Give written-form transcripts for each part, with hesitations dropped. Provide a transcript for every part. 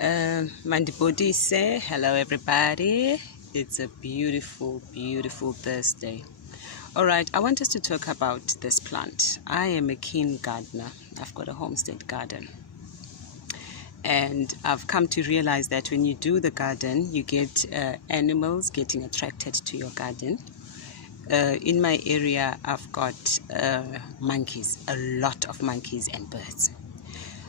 Mandibodise, hello everybody. It's a beautiful, beautiful Thursday. Alright, I want us to talk about this plant. I am a keen gardener. I've got a homestead garden. And I've come to realize that when you do the garden, you get animals getting attracted to your garden. In my area, I've got monkeys, a lot of monkeys and birds.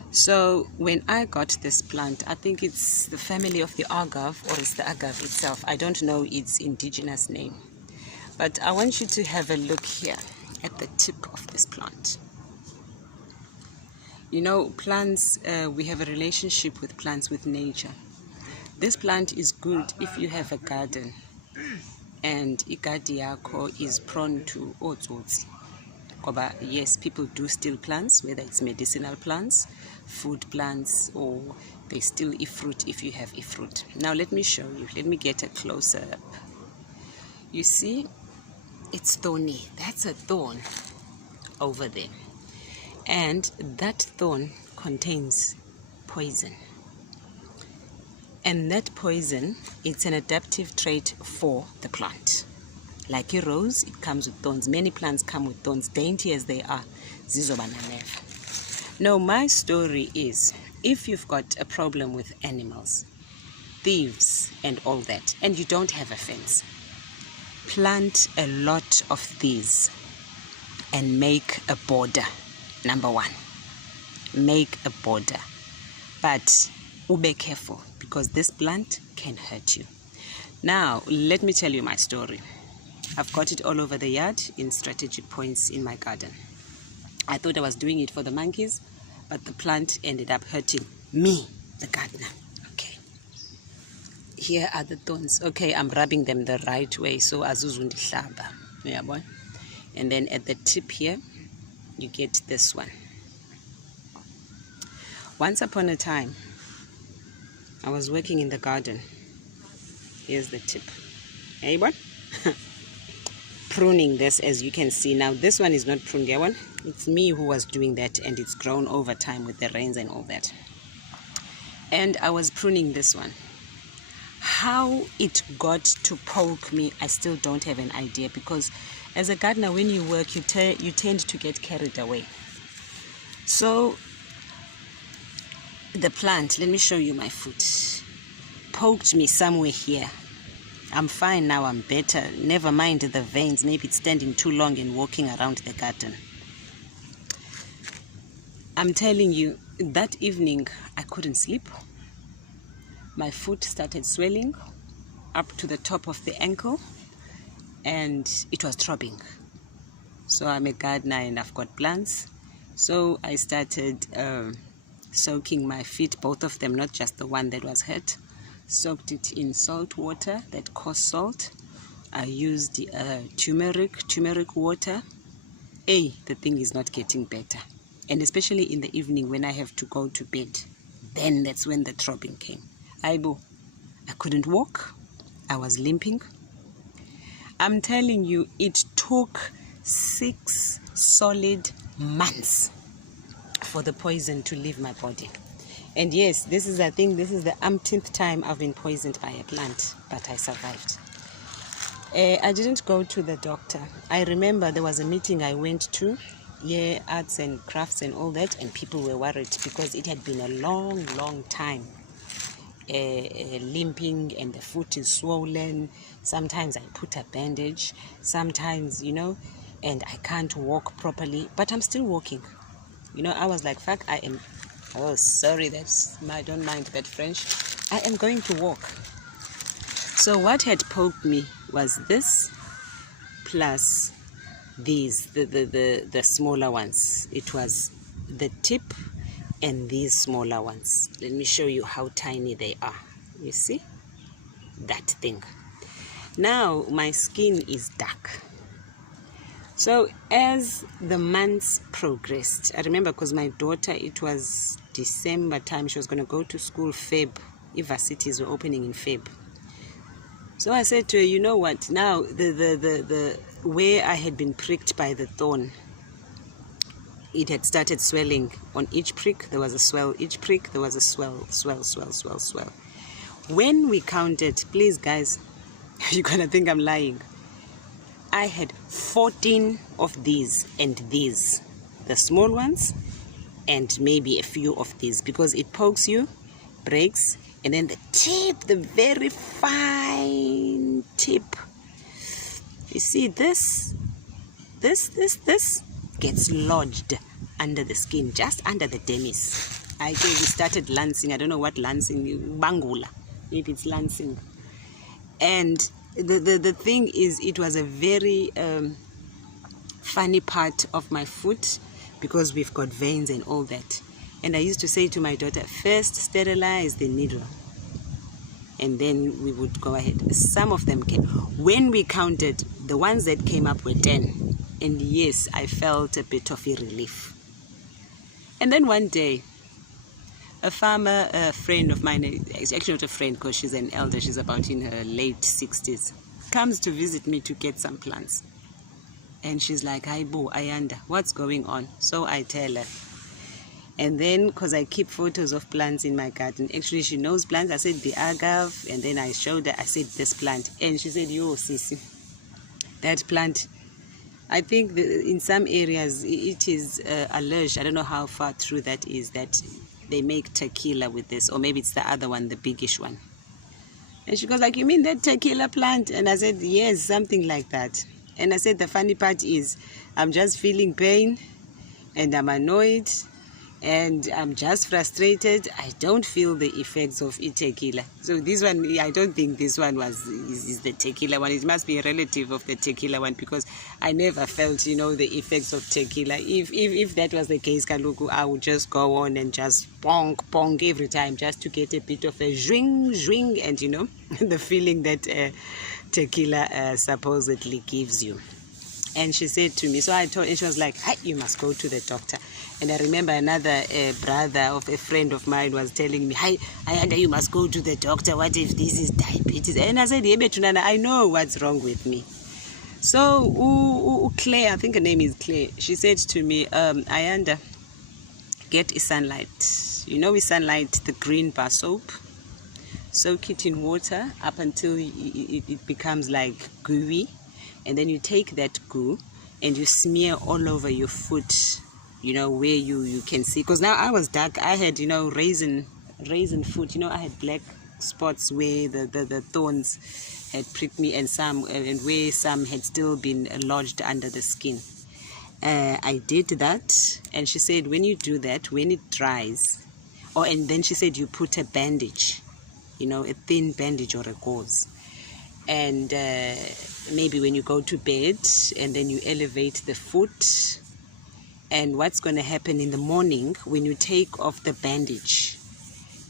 So when I got this plant, I think it's the family of the agave, or it's the agave itself. I don't know its indigenous name. But I want you to have a look here at the tip of this plant. You know, plants, we have a relationship with plants, with nature. This plant is good if you have a garden and igadi yakho is prone to otsotsi. Yes, people do steal plants, whether it's medicinal plants, food plants, or they steal a fruit if you have a fruit. Now let me show you. Let me get a closer up. You see, it's thorny. That's a thorn over there. And that thorn contains poison. And that poison, it's an adaptive trait for the plant. Like a rose, it comes with thorns. Many plants come with thorns, dainty as they are. Now, my story is, if you've got a problem with animals, thieves and all that, and you don't have a fence, plant a lot of these and make a border. Number one, make a border. But be careful, because this plant can hurt you. Now, let me tell you my story. I've got it all over the yard in strategic points in my garden. I thought I was doing it for the monkeys, but the plant ended up hurting me, the gardener. Okay. Here are the thorns. Okay, I'm rubbing them the right way, so azuzundi hlaba. Yeah, boy. And then at the tip here, you get this one. Once upon a time, I was working in the garden. Here's the tip. Hey, boy. Pruning this, as you can see. Now this one is not pruned, yeah, one. It's me who was doing that, and it's grown over time with the rains and all that. And I was pruning this one. How it got to poke me, I still don't have an idea, because as a gardener, when you work, you tend to get carried away. So the plant, let me show you my foot, poked me somewhere here. I'm fine now, I'm better. Never mind the veins. Maybe it's standing too long and walking around the garden. I'm telling you, that evening I couldn't sleep. My foot started swelling up to the top of the ankle, and it was throbbing. So I'm a gardener and I've got plants. So I started soaking my feet, both of them, not just the one that was hurt. Soaked it in salt water, that coarse salt. I used turmeric water. The thing is not getting better. And especially in the evening when I have to go to bed, then that's when the throbbing came. I couldn't walk. I was limping. I'm telling you, it took 6 solid months for the poison to leave my body. And yes, this is the umpteenth time I've been poisoned by a plant, but I survived. I didn't go to the doctor. I remember there was a meeting I went to, arts and crafts and all that, and people were worried because it had been a long, long time limping, and the foot is swollen. Sometimes I put a bandage, sometimes, and I can't walk properly, but I'm still walking. I was like, fuck, oh, sorry, I don't mind that French. I am going to walk. So what had poked me was this, plus these, the smaller ones. It was the tip and these smaller ones. Let me show you how tiny they are. You see? That thing. Now my skin is dark. So as the months progressed, I remember, because my daughter, it was December time, she was going to go to school, Feb. Universities were opening in Feb. So I said to her, you know what, now the where I had been pricked by the thorn, it had started swelling. On each prick there was a swell, each prick there was a swell. When we counted, please guys, you're gonna think I'm lying, I had 14 of these and these, the small ones, and maybe a few of these, because it pokes you, breaks, and then the tip, the very fine tip, you see this gets lodged under the skin, just under the dermis. I think we started lancing. I don't know what lancing, bangula, maybe it's lancing. And the thing is, it was a very funny part of my foot, because we've got veins and all that. And I used to say to my daughter, first sterilize the needle, and then we would go ahead. Some of them came. When we counted, the ones that came up were 10. And yes, I felt a bit of a relief. And then one day, a farmer, a friend of mine, actually not a friend because she's an elder, she's about in her late 60s, comes to visit me to get some plants. And she's like, "Hi, Bo, Ayanda, what's going on?" So I tell her. And then, because I keep photos of plants in my garden, actually she knows plants. I said the agave, and then I showed her, I said this plant. And she said, "Yo, Sisi, that plant, I think in some areas it is alleged, I don't know how far true that is, that they make tequila with this, or maybe it's the other one, the biggish one." And she goes like, "You mean that tequila plant?" And I said, "Yes, something like that." And I said, the funny part is, I'm just feeling pain, and I'm annoyed, and I'm just frustrated. I don't feel the effects of tequila. So this one, I don't think this one is the tequila one. It must be a relative of the tequila one, because I never felt, the effects of tequila. If that was the case, Kaluku, I would just go on and just pong every time, just to get a bit of a zwing, and the feeling that tequila supposedly gives you. And she said to me, so I told, and she was like, "Hey, you must go to the doctor." And I remember another brother of a friend of mine was telling me, "Hey, Ayanda, you must go to the doctor. What if this is diabetes?" And I said, "Yebe Tunana, I know what's wrong with me." So Claire, I think her name is Claire, she said to me, "Ayanda, get a sunlight. With sunlight, the green bar soap, soak it in water up until it becomes like gooey. And then you take that goo and you smear all over your foot, where you can see." Because now I was dark. I had, raisin foot. I had black spots where the thorns had pricked me, and where some had still been lodged under the skin. I did that. And she said, when you do that, when it dries, and then she said you put a bandage, a thin bandage or a gauze. And maybe when you go to bed, and then you elevate the foot. And what's going to happen in the morning, when you take off the bandage,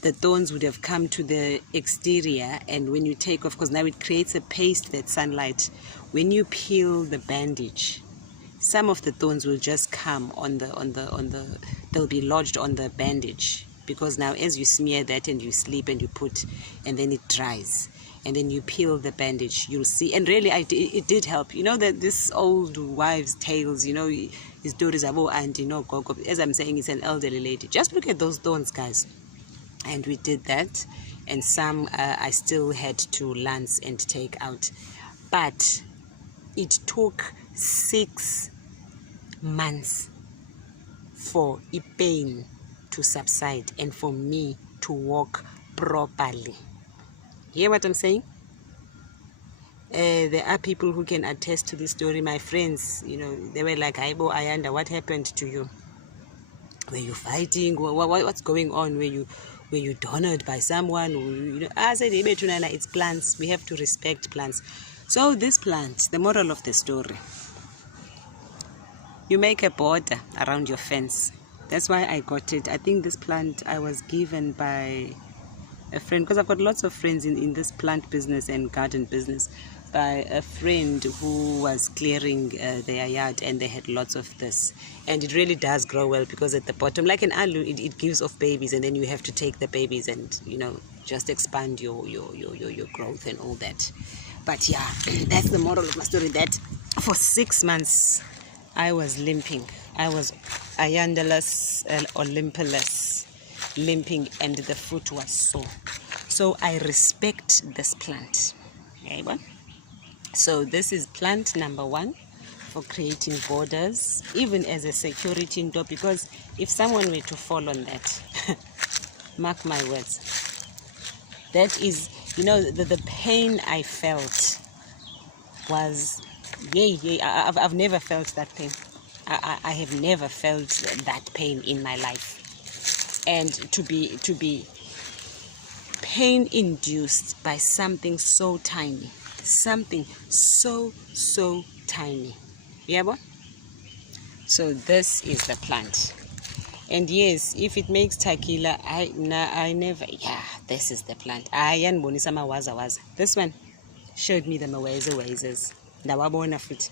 the thorns would have come to the exterior. And when you take off, because now it creates a paste, that sunlight, when you peel the bandage, some of the thorns will just come they'll be lodged on the bandage. Because now as you smear that and you sleep and you put, and then it dries, and then you peel the bandage, you'll see. And really, it did help. That this old wives' tales, his stories about auntie, gogo. As I'm saying, it's an elderly lady. Just look at those thorns, guys. And we did that. And some I still had to lance and take out. But it took 6 months for the pain to subside and for me to walk properly. Hear what I'm saying? There are people who can attest to this story. My friends, they were like, "Aibo, Ayanda, what happened to you? Were you fighting? What's going on? Were you donnered by someone?" I said, "It's plants. We have to respect plants." So this plant, the moral of the story, you make a border around your fence. That's why I got it. I think this plant I was given by a friend, because I've got lots of friends in this plant business and garden business, by a friend who was clearing their yard, and they had lots of this. And it really does grow well, because at the bottom, like an alu, it gives off babies, and then you have to take the babies and just expand your growth and all that. But yeah, that's the moral of my story, that for 6 months I was limping. I was ayandelus or limping, and the fruit was sore. So I respect this plant. Okay, well, so this is plant number 1 for creating borders, even as a security indoor, because if someone were to fall on that, mark my words, that is, the pain I felt was, I've never felt that pain. I have never felt that pain in my life. And to be pain induced by something so tiny, something so tiny. Yeah, so this is the plant. And yes, if it makes tequila, I never, this is the plant. This one showed me the mawezes. Ndawabona futhi.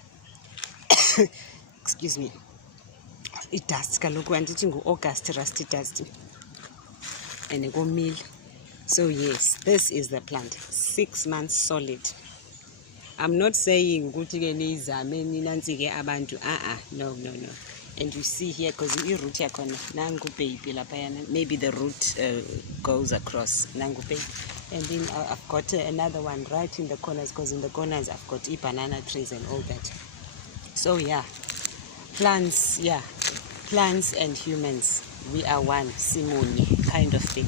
Excuse me. It dust kaloku andithi ngu-August rusty dust. And it go meal. So yes, this is the plant. 6 months solid. I'm not saying ukuthi ke nizame ninansi ke abantu. No. And you see here, because the root yakhona nangu baby lapha, maybe the root goes across nangu baby. And then I've got another one right in the corners, because in the corners I've got banana trees and all that. So yeah, plants and humans, we are one, simony kind of thing.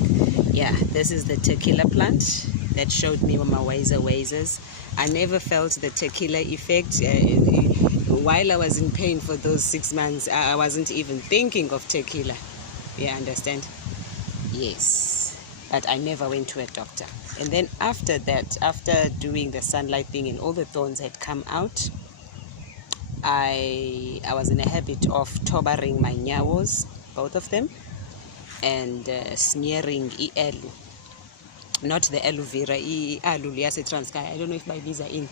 Yeah, this is the tequila plant that showed me my wazers. I never felt the tequila effect. While I was in pain for those 6 months, I wasn't even thinking of tequila. Yeah, understand? Yes, but I never went to a doctor. And then after that, after doing the sunlight thing and all the thorns had come out, I was in a habit of tobering my nyawos, both of them, and smearing elu. Not the aloe vera, aloe liase Transkei. I don't know if my these are in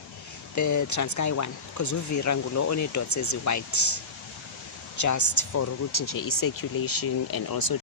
the Transkei one, because uvira ngulo one dots is white, just for root circulation and also